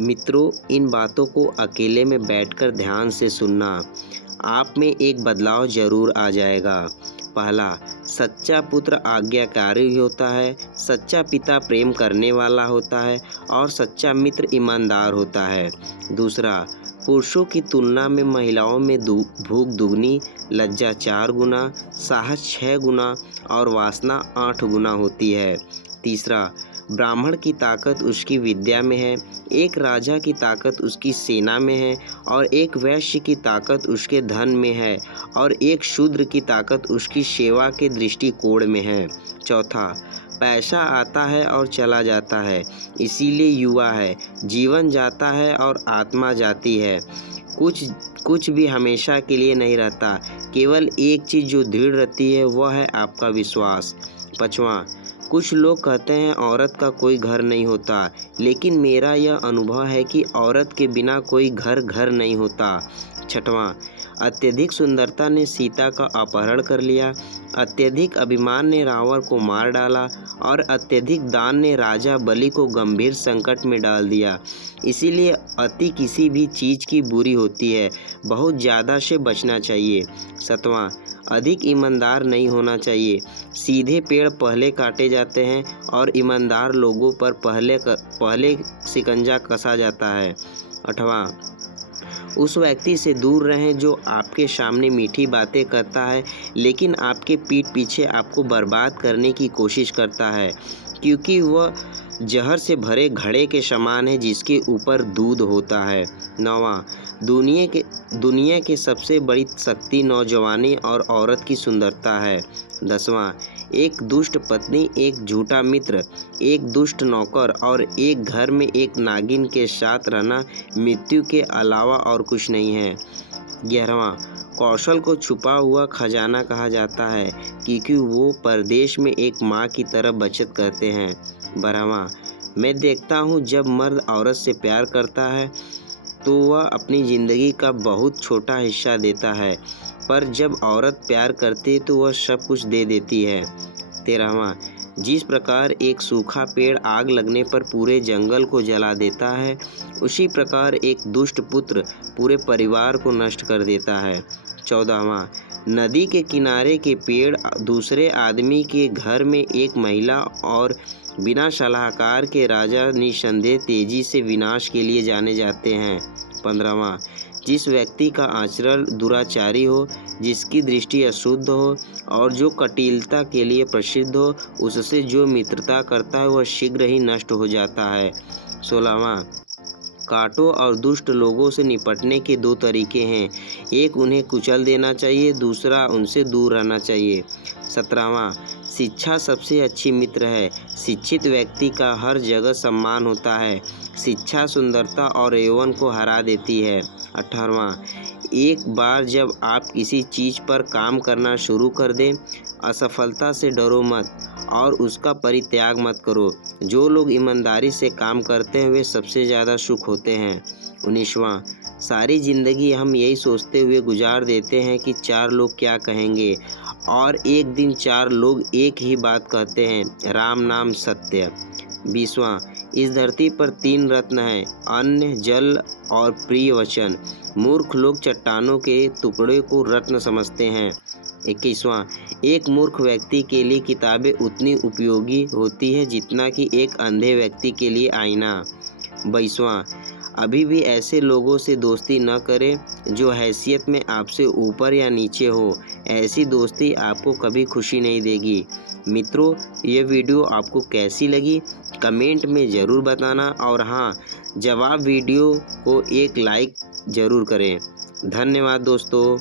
मित्रों, इन बातों को अकेले में बैठकर ध्यान से सुनना, आप में एक बदलाव ज़रूर आ जाएगा। पहला, सच्चा पुत्र आज्ञाकारी होता है, सच्चा पिता प्रेम करने वाला होता है और सच्चा मित्र ईमानदार होता है। दूसरा, पुरुषों की तुलना में महिलाओं में भूख दुगनी, लज्जा 4 गुना, साहस 6 गुना और वासना 8 गुना होती है। तीसरा, ब्राह्मण की ताकत उसकी विद्या में है, एक राजा की ताकत उसकी सेना में है और एक वैश्य की ताकत उसके धन में है और एक शूद्र की ताकत उसकी सेवा के दृष्टिकोण में है। चौथा, पैसा आता है और चला जाता है, इसीलिए युवा है, जीवन जाता है और आत्मा जाती है। कुछ भी हमेशा के लिए नहीं रहता, केवल एक चीज़ जो दृढ़ रहती है वह है आपका विश्वास। पाँचवां, कुछ लोग कहते हैं औरत का कोई घर नहीं होता, लेकिन मेरा यह अनुभव है कि औरत के बिना कोई घर नहीं होता। छठवां, अत्यधिक सुंदरता ने सीता का अपहरण कर लिया, अत्यधिक अभिमान ने रावण को मार डाला और अत्यधिक दान ने राजा बलि को गंभीर संकट में डाल दिया। इसीलिए अति किसी भी चीज़ की बुरी होती है, बहुत ज़्यादा से बचना चाहिए। सातवां, अधिक ईमानदार नहीं होना चाहिए, सीधे पेड़ पहले काटे जाते हैं और ईमानदार लोगों पर पहले शिकंजा कसा जाता है। आठवां, उस व्यक्ति से दूर रहें जो आपके सामने मीठी बातें करता है लेकिन आपके पीठ पीछे आपको बर्बाद करने की कोशिश करता है, क्योंकि वह जहर से भरे घड़े के समान है जिसके ऊपर दूध होता है। नौवां, दुनिया के सबसे बड़ी शक्ति नौजवानी और औरत की सुंदरता है। 10वां, एक दुष्ट पत्नी, एक झूठा मित्र, एक दुष्ट नौकर और एक घर में एक नागिन के साथ रहना मृत्यु के अलावा और कुछ नहीं है। 11वां, कौशल को छुपा हुआ खजाना कहा जाता है क्योंकि वो परदेश में एक माँ की तरह बचत करते हैं। 12वां, मैं देखता हूँ जब मर्द औरत से प्यार करता है तो वह अपनी ज़िंदगी का बहुत छोटा हिस्सा देता है, पर जब औरत प्यार करती है तो वह सब कुछ दे देती है। 13वां, जिस प्रकार एक सूखा पेड़ आग लगने पर पूरे जंगल को जला देता है, उसी प्रकार एक दुष्ट पुत्र पूरे परिवार को नष्ट कर देता है। 14वां, नदी के किनारे के पेड़ दूसरे आदमी के घर में एक महिला और बिना सलाहकार के राजा निस्संदेह तेजी से विनाश के लिए जाने जाते हैं। 15वां, जिस व्यक्ति का आचरण दुराचारी हो, जिसकी दृष्टि अशुद्ध हो और जो कटीलता के लिए प्रसिद्ध हो, उससे जो मित्रता करता है वह शीघ्र ही नष्ट हो जाता है। 16वां, कांटों और दुष्ट लोगों से निपटने के 2 तरीके हैं, एक उन्हें कुचल देना चाहिए, दूसरा उनसे दूर रहना चाहिए। 17वां, शिक्षा सबसे अच्छी मित्र है, शिक्षित व्यक्ति का हर जगह सम्मान होता है, शिक्षा सुंदरता और यौवन को हरा देती है। 18वां, एक बार जब आप किसी चीज़ पर काम करना शुरू कर दें, असफलता से डरो मत और उसका परित्याग मत करो। जो लोग ईमानदारी से काम करते हैं वे सबसे ज़्यादा सुख होते हैं। 19वां, सारी ज़िंदगी हम यही सोचते हुए गुजार देते हैं कि 4 लोग क्या कहेंगे और एक दिन 4 लोग एक ही बात कहते हैं, राम नाम सत्य। 20वां, इस धरती पर 3 रत्न हैं, अन्न, जल और प्रिय वचन। मूर्ख लोग चट्टानों के टुकड़े को रत्न समझते हैं। 21वां, एक मूर्ख व्यक्ति के लिए किताबें उतनी उपयोगी होती है जितना कि एक अंधे व्यक्ति के लिए आईना। 22वां, अभी भी ऐसे लोगों से दोस्ती न करें जो हैसियत में आपसे ऊपर या नीचे हो, ऐसी दोस्ती आपको कभी खुशी नहीं देगी। मित्रों, ये वीडियो आपको कैसी लगी कमेंट में ज़रूर बताना और हाँ, जवाब वीडियो को एक लाइक ज़रूर करें। धन्यवाद दोस्तों।